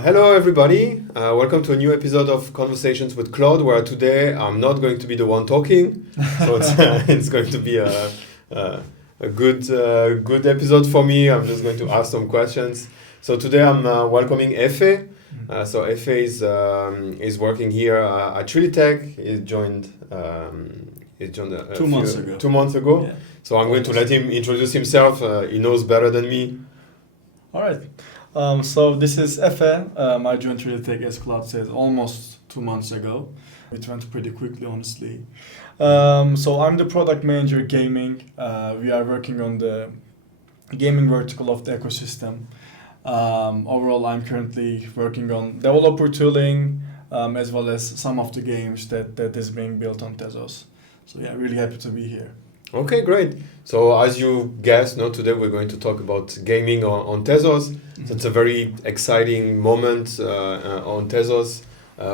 Hello everybody, welcome to a new episode of Conversations with Claude, where today I'm not going to be the one talking, so it's going to be a good episode for me. I'm just going to ask some questions. So today I'm welcoming Efe. So Efe is working here at Trilitech. He joined 2 months ago. Yeah. So I'm going to let him introduce himself. He knows better than me. All right. So this is Efe. I joined Trilitech, as Claude said, almost 2 months ago. It went pretty quickly, honestly. So I'm the product manager gaming. We are working on the gaming vertical of the ecosystem. Overall, I'm currently working on developer tooling, as well as some of the games that is being built on Tezos. So yeah, really happy to be here. Okay, great. So as you guessed, today we're going to talk about gaming on Tezos. Mm-hmm. So it's a very exciting moment on Tezos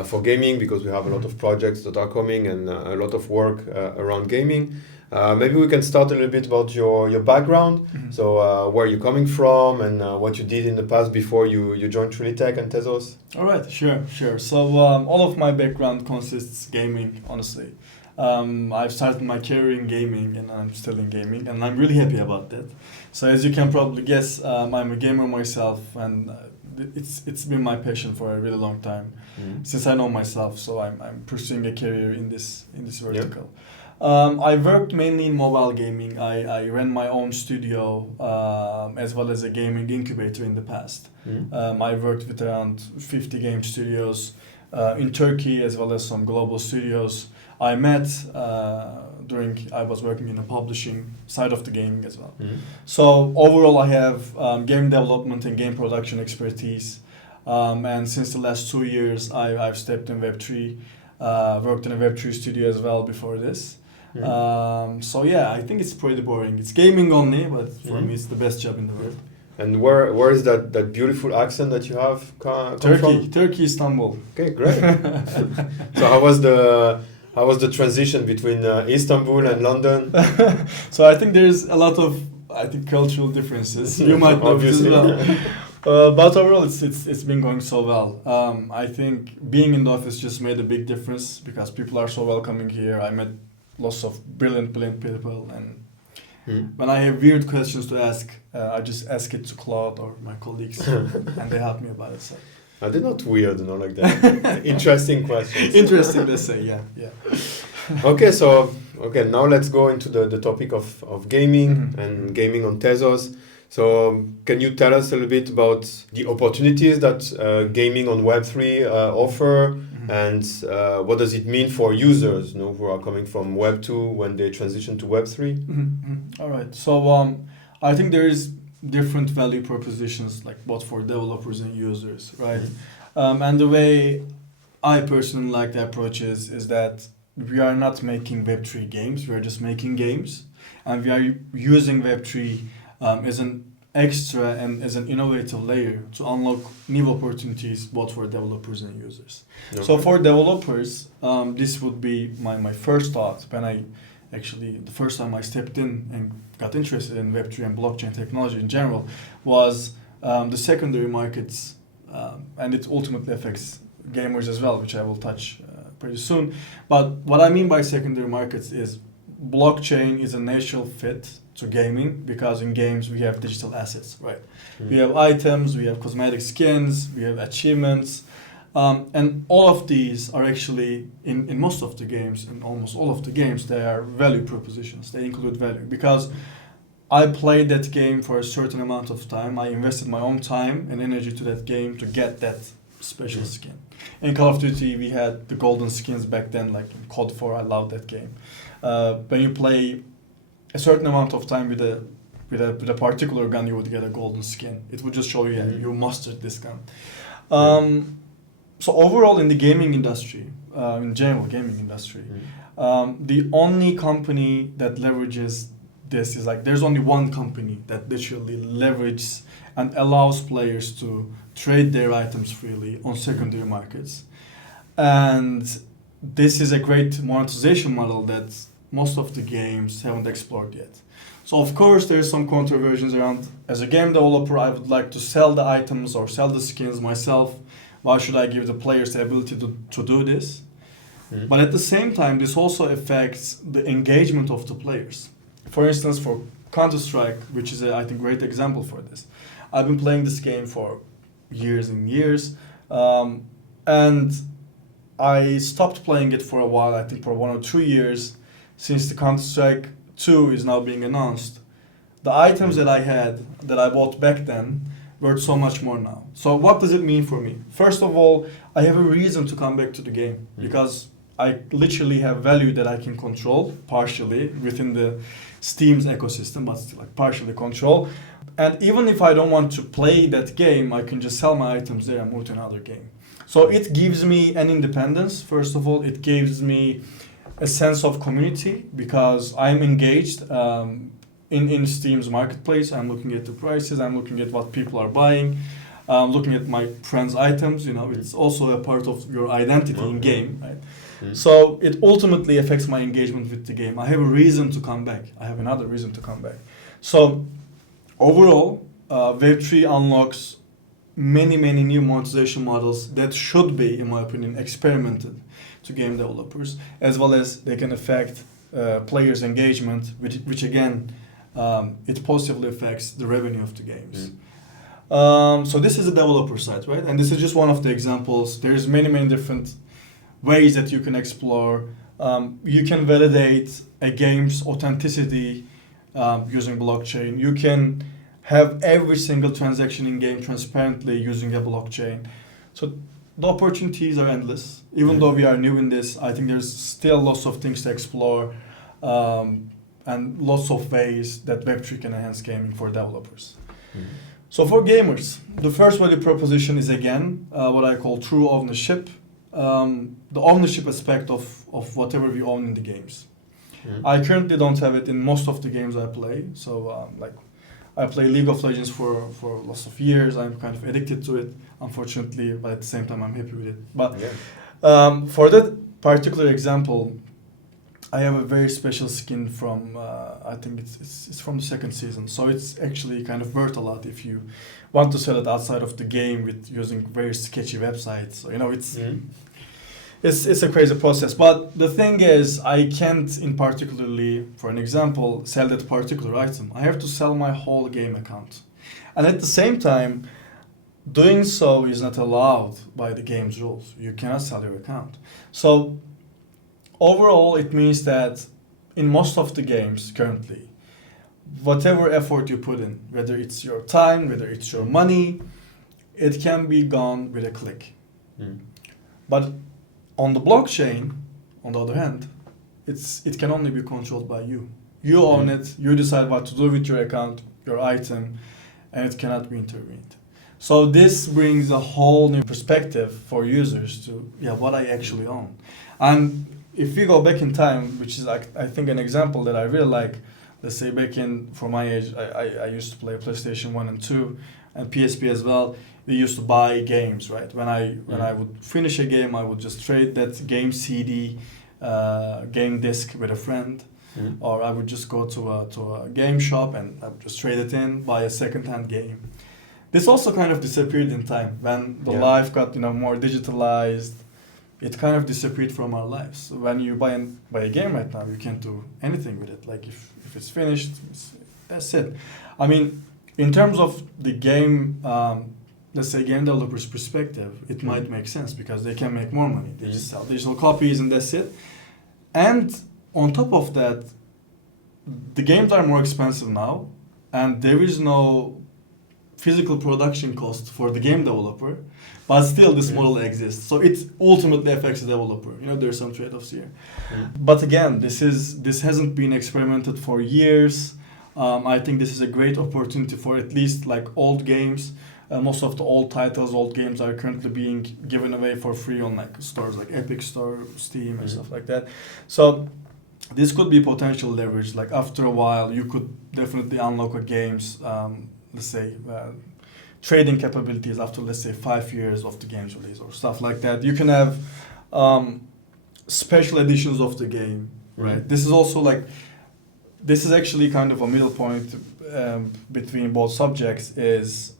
for gaming, because we have a lot of projects that are coming and a lot of work around gaming. Maybe we can start a little bit about your background. Mm-hmm. So where you're coming from and what you did in the past before you joined Trilitech and Tezos. All right, sure. So all of my background consists gaming, honestly. I've started my career in gaming, and I'm still in gaming, and I'm really happy about that. So as you can probably guess, I'm a gamer myself, and it's been my passion for a really long time, since I know myself. So I'm pursuing a career in this vertical. Yep. I worked mainly in mobile gaming. I ran my own studio, as well as a gaming incubator in the past. I worked with around 50 game studios in Turkey, as well as some global studios. I met during I was working in the publishing side of the gaming as well. Mm-hmm. So overall, I have game development and game production expertise. And since the last 2 years, I've stepped in Web3, worked in a Web3 studio as well before this. Mm-hmm. So yeah, I think it's pretty boring. It's gaming only, but for me, it's the best job in the world. And where is that beautiful accent that you have come from? Turkey, Istanbul. Okay, great. So how was the transition between Istanbul and London? So I think there's a lot of cultural differences. You might know as well. But overall, it's been going so well. I think being in the office just made a big difference, because people are so welcoming here. I met lots of brilliant people, and when I have weird questions to ask, I just ask it to Claude or my colleagues, and they help me about it. So. They're not weird, like that. Interesting questions. Interesting, let's say, yeah. Okay, now let's go into the topic of gaming and gaming on Tezos. So can you tell us a little bit about the opportunities that gaming on Web3 offer, and what does it mean for users who are coming from Web 2 when they transition to Web3? All right, so I think there is different value propositions, like both for developers and users, right? And the way I personally like the approach is that we are not making Web3 games, we are just making games, and we are using Web3 as an extra and as an innovative layer to unlock new opportunities both for developers and users. Okay. So for developers, this would be my first thought when the first time I stepped in and got interested in Web3 and blockchain technology in general was the secondary markets, and it ultimately affects gamers as well, which I will touch pretty soon. But what I mean by secondary markets is blockchain is a natural fit to gaming, because in games we have digital assets, right? We have items, we have cosmetic skins, we have achievements, and all of these are actually in most of the games, in almost all of the games, they are value propositions. They include value, because I played that game for a certain amount of time. I invested my own time and energy to that game to get that special skin. In Call of Duty, we had the golden skins back then, like in COD 4. I loved that game. When you play a certain amount of time with a particular gun, you would get a golden skin. It would just show you you mastered this gun. So overall, in the gaming industry, in general gaming industry, the only company that leverages this is there's only one company that literally leverages and allows players to trade their items freely on secondary markets. And this is a great monetization model that most of the games haven't explored yet. So of course there's some controversies around, as a game developer, I would like to sell the items or sell the skins myself. Why should I give the players the ability to do this? But at the same time, this also affects the engagement of the players. For instance, for Counter-Strike, which is I think great example for this. I've been playing this game for years and years, and I stopped playing it for a while, I think for 1 or 2 years, since the Counter-Strike 2 is now being announced. The items that I had, that I bought back then, worth so much more now. So what does it mean for me? First of all, I have a reason to come back to the game, because I literally have value that I can control partially within the Steam's ecosystem, but still like partially control. And even if I don't want to play that game, I can just sell my items there and move to another game. So it gives me an independence. First of all, it gives me a sense of community because I'm engaged in Steam's marketplace. I'm looking at the prices. I'm looking at what people are buying. Looking at my friends' items. You know, it's also a part of your identity in game, right? So it ultimately affects my engagement with the game. I have a reason to come back. I have another reason to come back. So overall, Web3 unlocks many new monetization models that should be, in my opinion, experimented to game developers, as well as they can affect players' engagement, which again, it positively affects the revenue of the games. So this is the developer side, right? And this is just one of the examples. There's many different ways that you can explore. You can validate a game's authenticity using blockchain. You can have every single transaction in game transparently using a blockchain. So the opportunities are endless. Even though we are new in this, I think there's still lots of things to explore and lots of ways that Web3 can enhance gaming for developers. So for gamers, the first value proposition is again what I call true ownership. The ownership aspect of whatever we own in the games. I currently don't have it in most of the games I play. So like I play League of Legends for lots of years. I'm kind of addicted to it, unfortunately, but at the same time I'm happy with it. But for that particular example, I have a very special skin from I think it's from the second season. So it's actually kind of worth a lot if you want to sell it outside of the game with using very sketchy websites. So, you know, it's a crazy process. But the thing is, I can't, in particularly, for an example, sell that particular item. I have to sell my whole game account. And at the same time, doing so is not allowed by the game's rules. You cannot sell your account. So overall, it means that in most of the games currently, whatever effort you put in, whether it's your time, whether it's your money, it can be gone with a click. But on the blockchain, on the other hand, it can only be controlled by you. You own it, you decide what to do with your account, your item, and it cannot be intervened. So this brings a whole new perspective for users to what I actually own. And if we go back in time, which is like I think an example that I really like, let's say back in, for my age, I used to play PlayStation 1 and 2 and PSP as well. We used to buy games, right? When I would finish a game, I would just trade that game CD, game disc with a friend, or I would just go to a game shop and I would just trade it in, buy a second-hand game. This also kind of disappeared in time when the life got more digitalized. It kind of disappeared from our lives. So when you buy a game right now, you can't do anything with it. Like if it's finished, that's it. I mean, in terms of the game, let's say game developers' perspective, it might make sense because they can make more money. They just sell digital copies and that's it. And on top of that, the games are more expensive now, and there is no physical production cost for the game developer, but still this model exists. So it ultimately affects the developer. There's some trade-offs here. But again, this hasn't been experimented for years. I think this is a great opportunity for at least like old games. Most of the old titles, old games are currently being given away for free on like stores like Epic Store, Steam, and stuff like that. So this could be potential leverage. Like after a while, you could definitely unlock a game's let's say trading capabilities after, let's say, 5 years of the game's release or stuff like that. You can have special editions of the game, right? This is also like this is actually kind of a middle point between both subjects is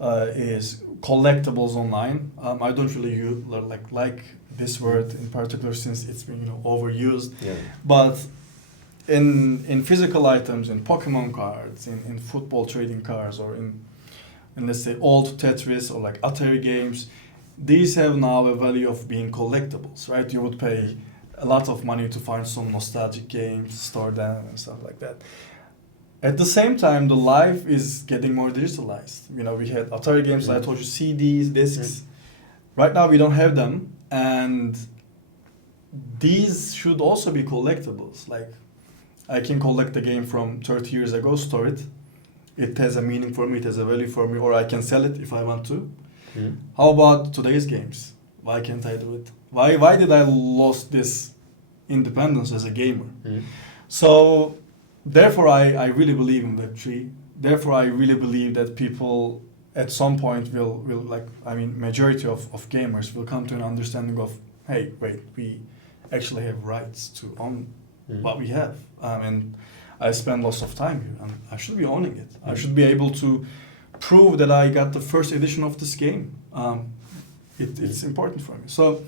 collectibles online. I don't really use like this word in particular since it's been overused. Yeah. But in physical items, in Pokemon cards, in football trading cards, or in let's say old Tetris or like Atari games, these have now a value of being collectibles, right? You would pay a lot of money to find some nostalgic games, store them and stuff like that. At the same time, the life is getting more digitalized. We had Atari games, like I told you, CDs, discs. Right now we don't have them, and these should also be collectibles. Like, I can collect a game from 30 years ago, store it. It has a meaning for me, it has a value for me, or I can sell it if I want to. How about today's games? Why can't I do it? Why did I lost this independence as a gamer? So therefore I really believe in Web3. Therefore I really believe that people at some point will majority of gamers will come to an understanding of, hey, wait, we actually have rights to own what we have. And I spend lots of time here, and I should be owning it. I should be able to prove that I got the first edition of this game. It's important for me. So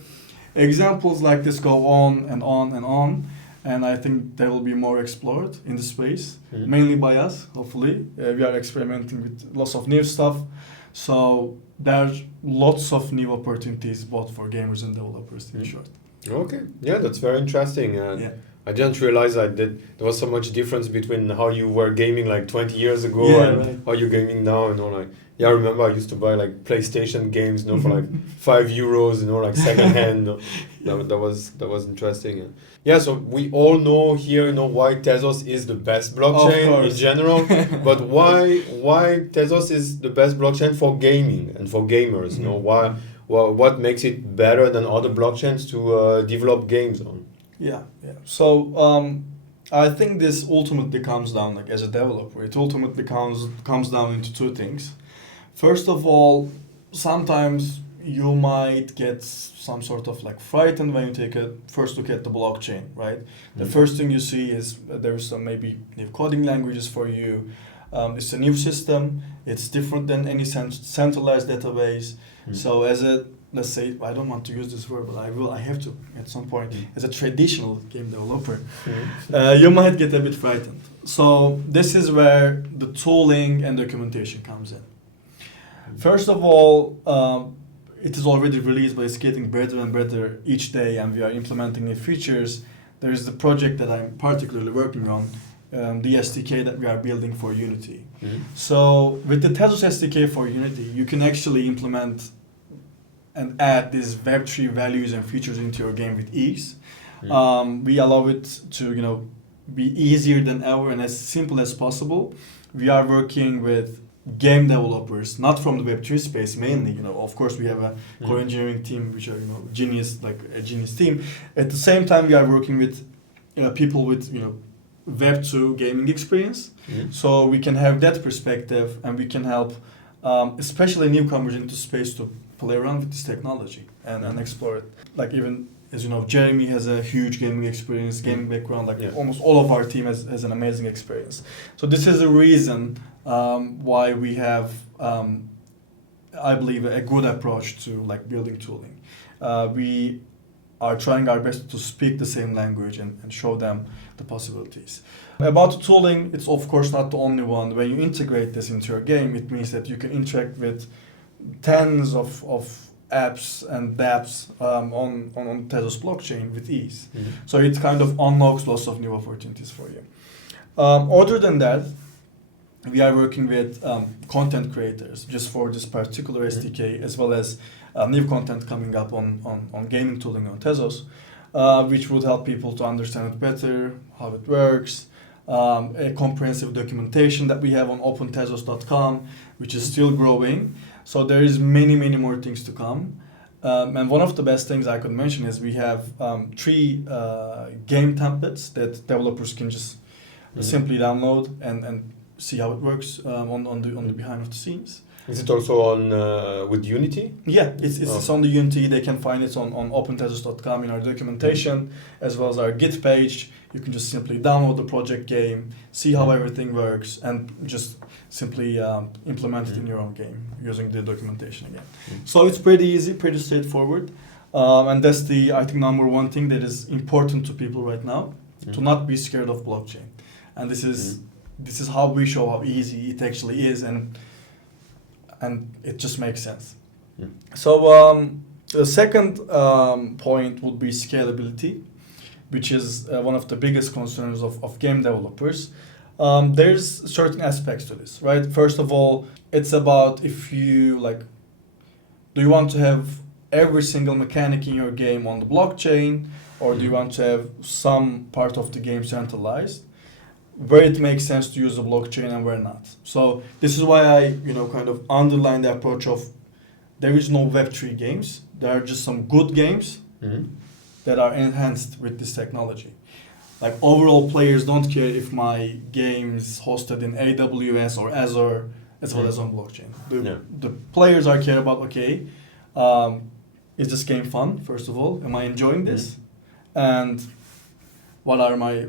examples like this go on and on and on, and I think they will be more explored in the space, mainly by us, hopefully. We are experimenting with lots of new stuff. So there's lots of new opportunities both for gamers and developers, in short. Okay, yeah, that's very interesting. I didn't realize that there was so much difference between how you were gaming like 20 years ago and how you're gaming now. I remember I used to buy like PlayStation games, for like €5, like secondhand. That was interesting. Yeah, so we all know here, why Tezos is the best blockchain in general. But why Tezos is the best blockchain for gaming and for gamers? Why? Well, what makes it better than other blockchains to develop games on? Yeah. So I think this ultimately comes down, like as a developer, it ultimately comes down into two things. First of all, sometimes you might get some sort of like frightened when you take a first look at the blockchain, right? The first thing you see is there's some maybe new coding languages for you. It's a new system. It's different than any centralized database. So as a, let's say, I don't want to use this word, but I have to at some point. As a traditional game developer, you might get a bit frightened. So this is where the tooling and documentation comes in. First of all, it is already released, but it's getting better and better each day, and we are implementing new features. There is the project that I'm particularly working on, the SDK that we are building for Unity. So with the Tezos SDK for Unity, you can actually implement and add these Web3 values and features into your game with ease. We allow it to be easier than ever and as simple as possible. We are working with game developers, not from the Web3 space mainly. Of course, we have a core engineering team, which are genius, like a genius team. At the same time, we are working with people with Web2 gaming experience, so we can have that perspective, and we can help, especially newcomers into space, to play around with this technology and explore it. Like, even as you know, Jeremy has a huge gaming experience, gaming background. Almost all of our team has an amazing experience. So this is the reason why we have, I believe, a good approach to building tooling. We are trying our best to speak the same language and show them the possibilities. About the tooling, it's of course not the only one. When you integrate this into your game, it means that you can interact with tens of apps and dApps on Tezos blockchain with ease. So it kind of unlocks lots of new opportunities for you. Other than that, we are working with content creators just for this particular SDK, as well as new content coming up on gaming tooling on Tezos, which would help people to understand it better, how it works, a comprehensive documentation that we have on opentezos.com, which is still growing. So there is many more things to come. And one of the best things I could mention is we have 3 game templates that developers can just simply download and see how it works on the behind of the scenes. Is it also on with Unity? Yeah, it's on the Unity. They can find it on opentezos.com in our documentation, as well as our Git page. You can just simply download the project game, see how everything works, and just simply implement it in your own game using the documentation again. So it's pretty easy, pretty straightforward. And that's I think, number one thing that is important to people right now, to not be scared of blockchain. And this is how we show how easy it actually is, and it just makes sense. So the second point would be scalability, which is one of the biggest concerns of game developers. There's certain aspects to this, right? First of all, it's about if you do you want to have every single mechanic in your game on the blockchain, or do you want to have some part of the game centralized, where it makes sense to use the blockchain and where not. So this is why I kind of underline the approach of there is no Web3 games. There are just some good games that are enhanced with this technology. Like overall, players don't care if my game is hosted in AWS or Azure as well as on blockchain. The players are care about, okay, is this game fun, first of all? Am I enjoying this? And what are my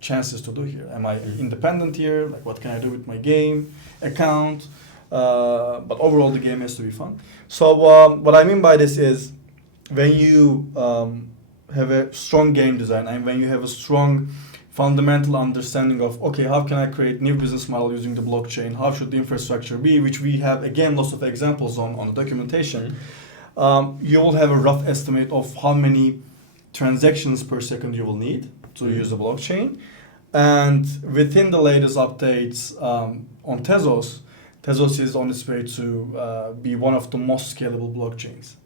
chances to do here? Am I independent here? Like, what can I do with my game account? But overall, the game has to be fun. So what I mean by this is when you have a strong game design and when you have a strong fundamental understanding of, okay, how can I create new business model using the blockchain? How should the infrastructure be? Which we have, again, lots of examples on the documentation. You will have a rough estimate of how many transactions per second you will need to use the blockchain. And within the latest updates on Tezos, Tezos is on its way to be one of the most scalable blockchains.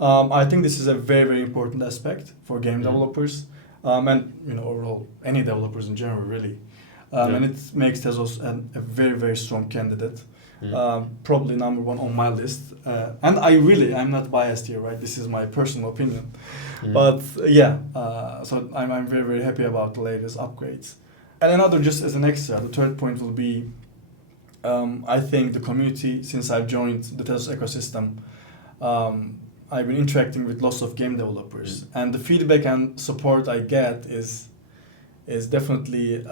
I think this is a very, very important aspect for game developers and overall any developers in general, really. And it makes Tezos a very, very strong candidate. Probably number one on my list. And I'm not biased here, right? This is my personal opinion. But so I'm very, very happy about the latest upgrades. And another, just as an extra, the third point will be, I think the community, since I've joined the Tezos ecosystem, I've been interacting with lots of game developers. And the feedback and support I get is definitely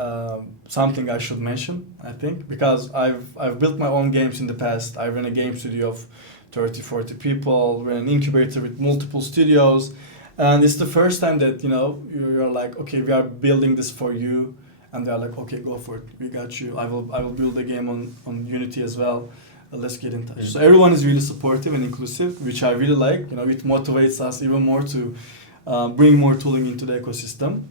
something I should mention, I think, because I've built my own games in the past. I ran a game studio of 30, 40 people, ran an incubator with multiple studios, and it's the first time that you're like, okay, we are building this for you, and they're like, okay, go for it, we got you. I will build a game on Unity as well. Let's get in touch. So everyone is really supportive and inclusive, which I really like. It motivates us even more to bring more tooling into the ecosystem.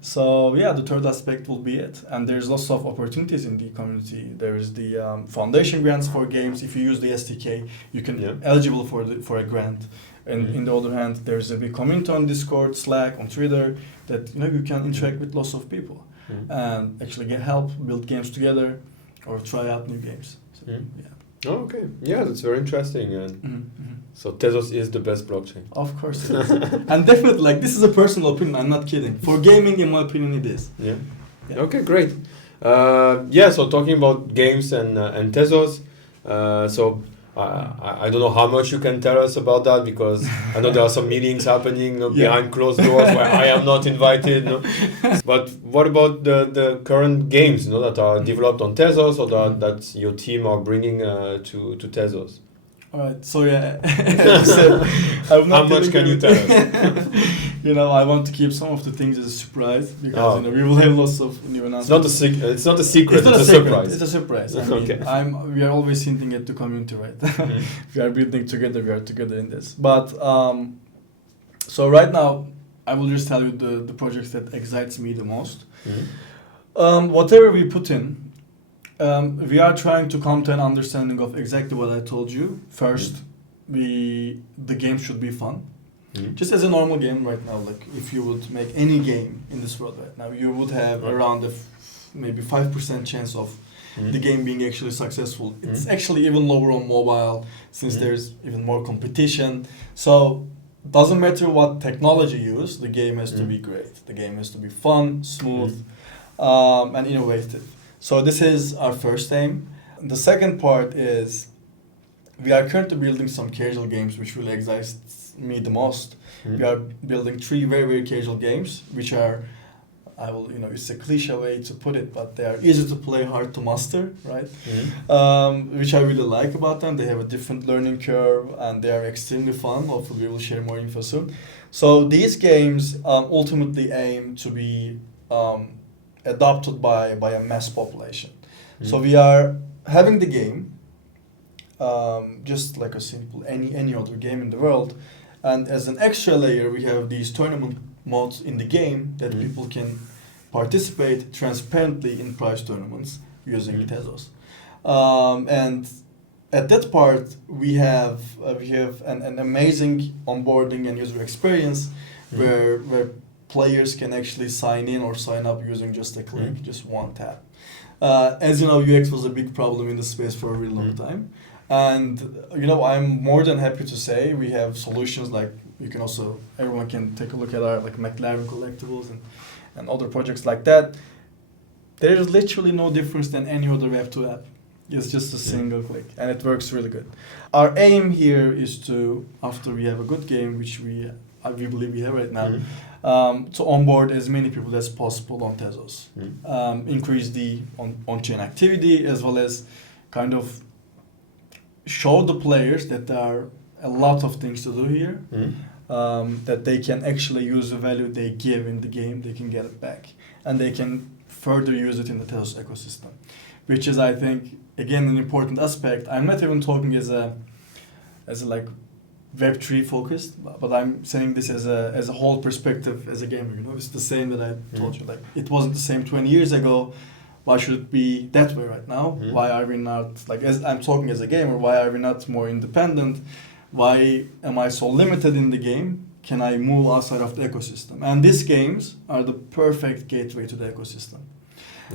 So the third aspect will be it. And there's lots of opportunities in the community. There is the foundation grants for games. If you use the SDK, you can eligible for a grant. And in the other hand, there's a big community on Discord, Slack, on Twitter that you can interact with lots of people and actually get help, build games together, or try out new games. So, Oh, okay. Yeah, that's very interesting. And so Tezos is the best blockchain. Of course it is. And definitely, this is a personal opinion, I'm not kidding. For gaming, in my opinion, it is. Yeah. Okay, great. So talking about games and Tezos, I don't know how much you can tell us about that, because I know there are some meetings happening behind closed doors where I am not invited. But what about the current games that are developed on Tezos or that your team are bringing to Tezos? All right, so as I said, how much can you tell us? I want to keep some of the things as a surprise because we will have lots of new announcements. It's not a secret. It's a surprise. It's a surprise. We are always hinting at the community, right? We are building together. We are together in this. But so right now, I will just tell you the projects that excites me the most. Whatever we put in, we are trying to come to an understanding of exactly what I told you. First, the game should be fun. Just as a normal game right now, if you would make any game in this world right now, you would have around maybe 5% chance of the game being actually successful. It's actually even lower on mobile since there's even more competition. So doesn't matter what technology you use, the game has to be great. The game has to be fun, smooth, and innovative. So this is our first aim. The second part is we are currently building some casual games which will excite me the most. We are building 3 very, very casual games which are I will, it's a cliche way to put it, but they are easy to play, hard to master, right? Which I really like about them. They have a different learning curve, and they are extremely fun. Hopefully we will share more info soon. So these games ultimately aim to be adopted by a mass population. So we are having the game, just like a simple any other game in the world, and as an extra layer we have these tournament modes in the game that people can participate transparently in prize tournaments using Tezos. And at that part we have an amazing onboarding and user experience where players can actually sign in or sign up using just a click, just one tap. As you know, UX was a big problem in the space for a really long time. And I'm more than happy to say we have solutions like everyone can take a look at our like McLaren collectibles and other projects like that. There is literally no difference than any other Web2 app. It's just a single click, and it works really good. Our aim here is to, after we have a good game, which we believe we have right now, to onboard as many people as possible on Tezos. Increase the on-chain activity, as well as kind of show the players that there are a lot of things to do here, that they can actually use the value they give in the game, they can get it back, and they can further use it in the Tezos ecosystem, which is, I think, again, an important aspect. I'm not even talking as a like Web3 focused, but I'm saying this as a whole perspective as a gamer. It's the same that I told you. Like, it wasn't the same 20 years ago. Why should it be that way right now? Why are we not, like, as I'm talking as a gamer, why are we not more independent? Why am I so limited in the game? Can I move outside of the ecosystem? And these games are the perfect gateway to the ecosystem.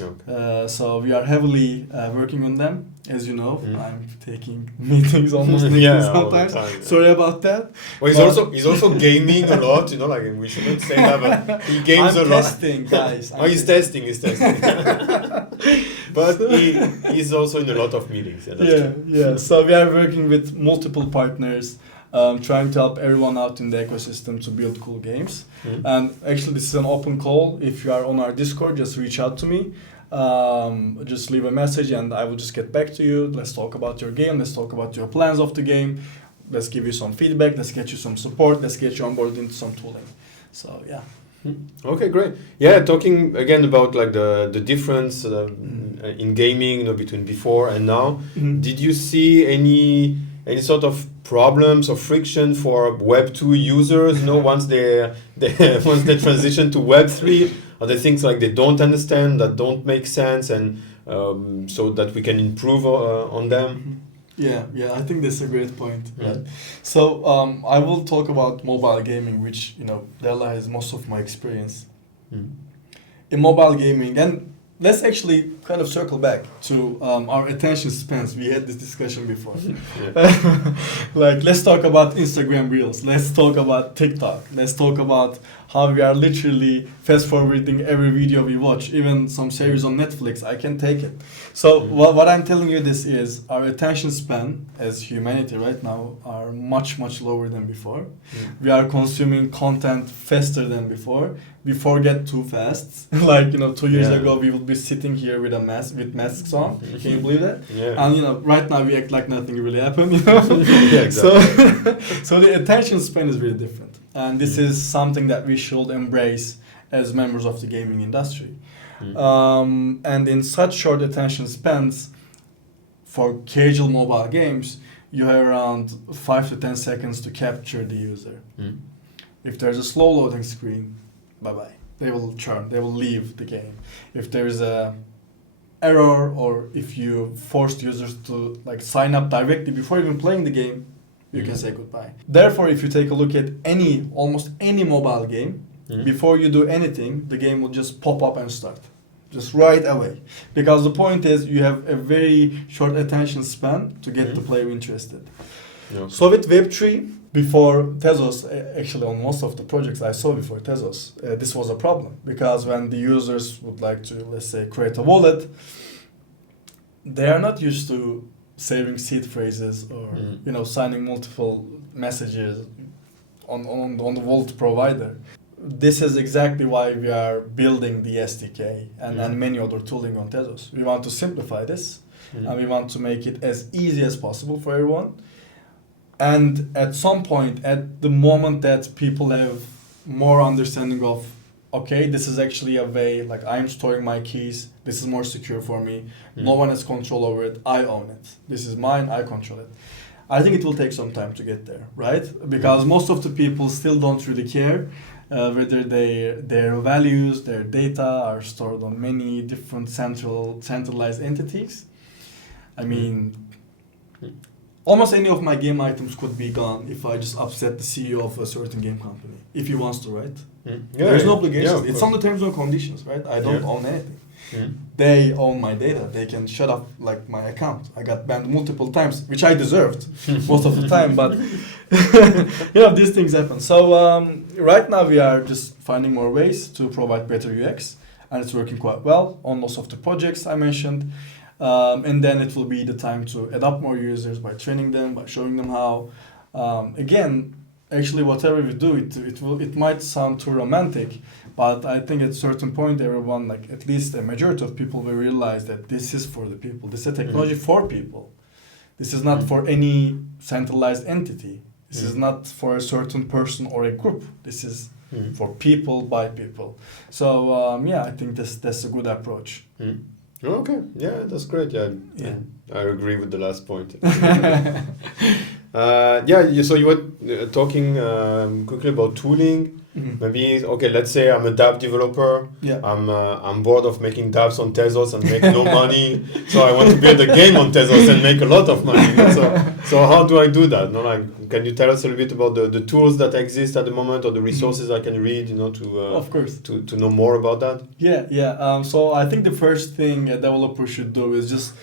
Okay. So we are heavily working on them. As you know, I'm taking meetings almost daily sometimes. Sorry about that. Well, he's also gaming a lot. Like, we shouldn't say that, but he games a lot. I'm testing, guys. He's testing. But he's also in a lot of meetings. Yeah. So we are working with multiple partners, trying to help everyone out in the ecosystem to build cool games. And actually, this is an open call. If you are on our Discord, just reach out to me. Just leave a message and I will just get back to you. Let's talk about your game. Let's talk about your plans of the game. Let's give you some feedback. Let's get you some support. Let's get you on board into some tooling. So, yeah. Okay, great. Yeah, talking again about like the difference in gaming, between before and now. Did you see any sort of problems or friction for Web2 users? Once they transition to Web3, are there things like they don't understand, that don't make sense, and so that we can improve on them? Yeah, I think that's a great point. Right? So I will talk about mobile gaming, which Della has most of my experience in mobile gaming. And let's actually kind of circle back to our attention spans. We had this discussion before. Like, let's talk about Instagram Reels. Let's talk about TikTok. Let's talk about how we are literally fast forwarding every video we watch. Even some series on Netflix, I can take it. So what I'm telling you this is our attention span as humanity right now are much, much lower than before. We are consuming content faster than before. We forget too fast. Like, 2 years ago, we would be sitting here with masks on. Can you believe that? Yeah. And, right now we act like nothing really happened, Yeah, exactly. So the attention span is really different. And this is something that we should embrace as members of the gaming industry. And in such short attention spans, for casual mobile games, you have around 5 to 10 seconds to capture the user. If there's a slow loading screen, bye-bye. They will churn. They will leave the game. If there is a error, or if you forced users to like sign up directly before even playing the game, you can say goodbye. Therefore, if you take a look at almost any mobile game, before you do anything, the game will just pop up and start. Just right away. Because the point is, you have a very short attention span to get the player interested. Yeah. So with Web3, before Tezos, actually on most of the projects I saw before Tezos, this was a problem. Because when the users would like to, let's say, create a wallet, they are not used to saving seed phrases or signing multiple messages on the wallet provider. this is exactly why we are building the SDK and many other tooling on Tezos. We want to simplify this, and we want to make it as easy as possible for everyone. And at some point, at the moment that people have more understanding of, okay, this is actually a way, like I'm storing my keys, this is more secure for me, no one has control over it, I own it. This is mine, I control it. I think it will take some time to get there, right? Because most of the people still don't really care whether their values, their data are stored on many different centralized entities. I mean, almost any of my game items could be gone if I just upset the CEO of a certain game company, if he wants to, right? There's no obligation. It's on the terms and conditions, right? I don't own anything. They own my data. They can shut up like my account. I got banned multiple times, which I deserved most of the time, but these things happen. So right now we are just finding more ways to provide better UX, and it's working quite well on most of the projects I mentioned. And then it will be the time to adopt more users by training them, by showing them how. Again, actually, whatever we do, it might sound too romantic, but I think at a certain point, everyone, like at least a majority of people, will realize that this is for the people. This is a technology for people. This is not for any centralized entity. This is not for a certain person or a group. This is for people by people. So I think that's a good approach. Okay, yeah, that's great. Yeah, I agree with the last point. So you were talking quickly about tooling. Maybe, okay, let's say I'm a dApp developer. I'm bored of making dApps on Tezos and make no money. So I want to build a game on Tezos and make a lot of money. So how do I do that? Can you tell us a little bit about the tools that exist at the moment, or the resources I can read, of course, to know more about that? So I think the first thing a developer should do is just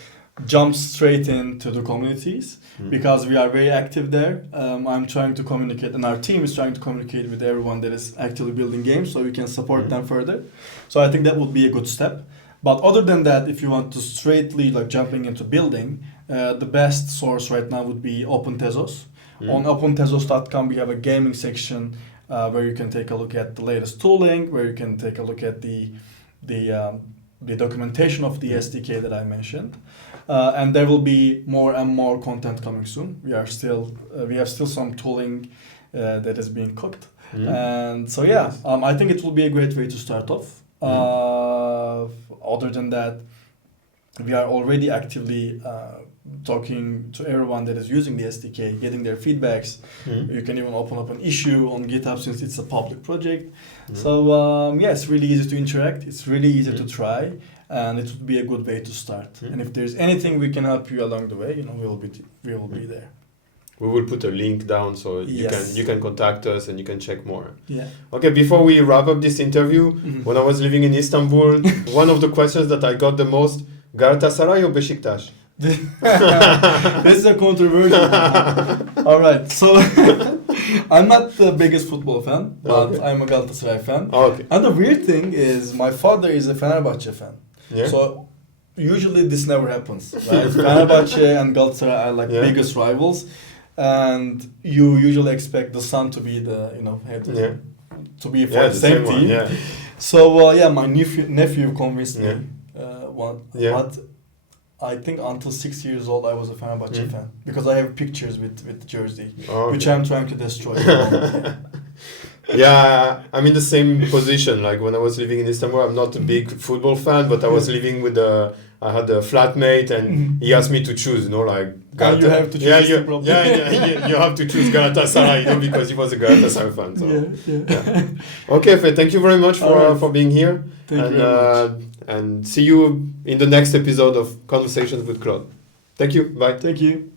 jump straight into the communities, because we are very active there. I'm trying to communicate, and our team is trying to communicate with everyone that is actively building games, so we can support them further. So I think that would be a good step. But other than that, if you want to straightly jumping into building, the best source right now would be OpenTezos. On OpenTezos.com, we have a gaming section where you can take a look at the latest tooling, where you can take a look at the documentation of the SDK that I mentioned. And there will be more and more content coming soon. We have still some tooling that is being cooked. And so I think it will be a great way to start off. Other than that, we are already actively talking to everyone that is using the SDK, getting their feedbacks. You can even open up an issue on GitHub since it's a public project. So it's really easy to interact. It's really easy to try, and it would be a good way to start. And if there's anything we can help you along the way, we will be there. We will put a link down so you can contact us and you can check more. Yeah. Okay, before we wrap up this interview, when I was living in Istanbul, one of the questions that I got the most, Galatasaray or Beşiktaş? This is a controversial one. All right, so I'm not the biggest football fan, but I'm a Galatasaray fan. Okay. And the weird thing is my father is a Fenerbahçe fan. Yeah. So usually this never happens, right? Fenerbahçe and Galatasaray are biggest rivals, and you usually expect the son to be to be for the same team. One, So my nephew convinced me. But I think until 6 years old I was a Fenerbahçe fan, because I have pictures with the jersey, which I'm trying to destroy. Yeah, I'm in the same position. Like when I was living in Istanbul, I'm not a big football fan, but I was living with I had a flatmate, and he asked me to choose, you have to choose. You have to choose Galatasaray, because he was a Galatasaray fan. So. Okay, Efe, thank you very much for being here. Thank you very much. And see you in the next episode of Conversations with Claude. Thank you. Bye. Thank you.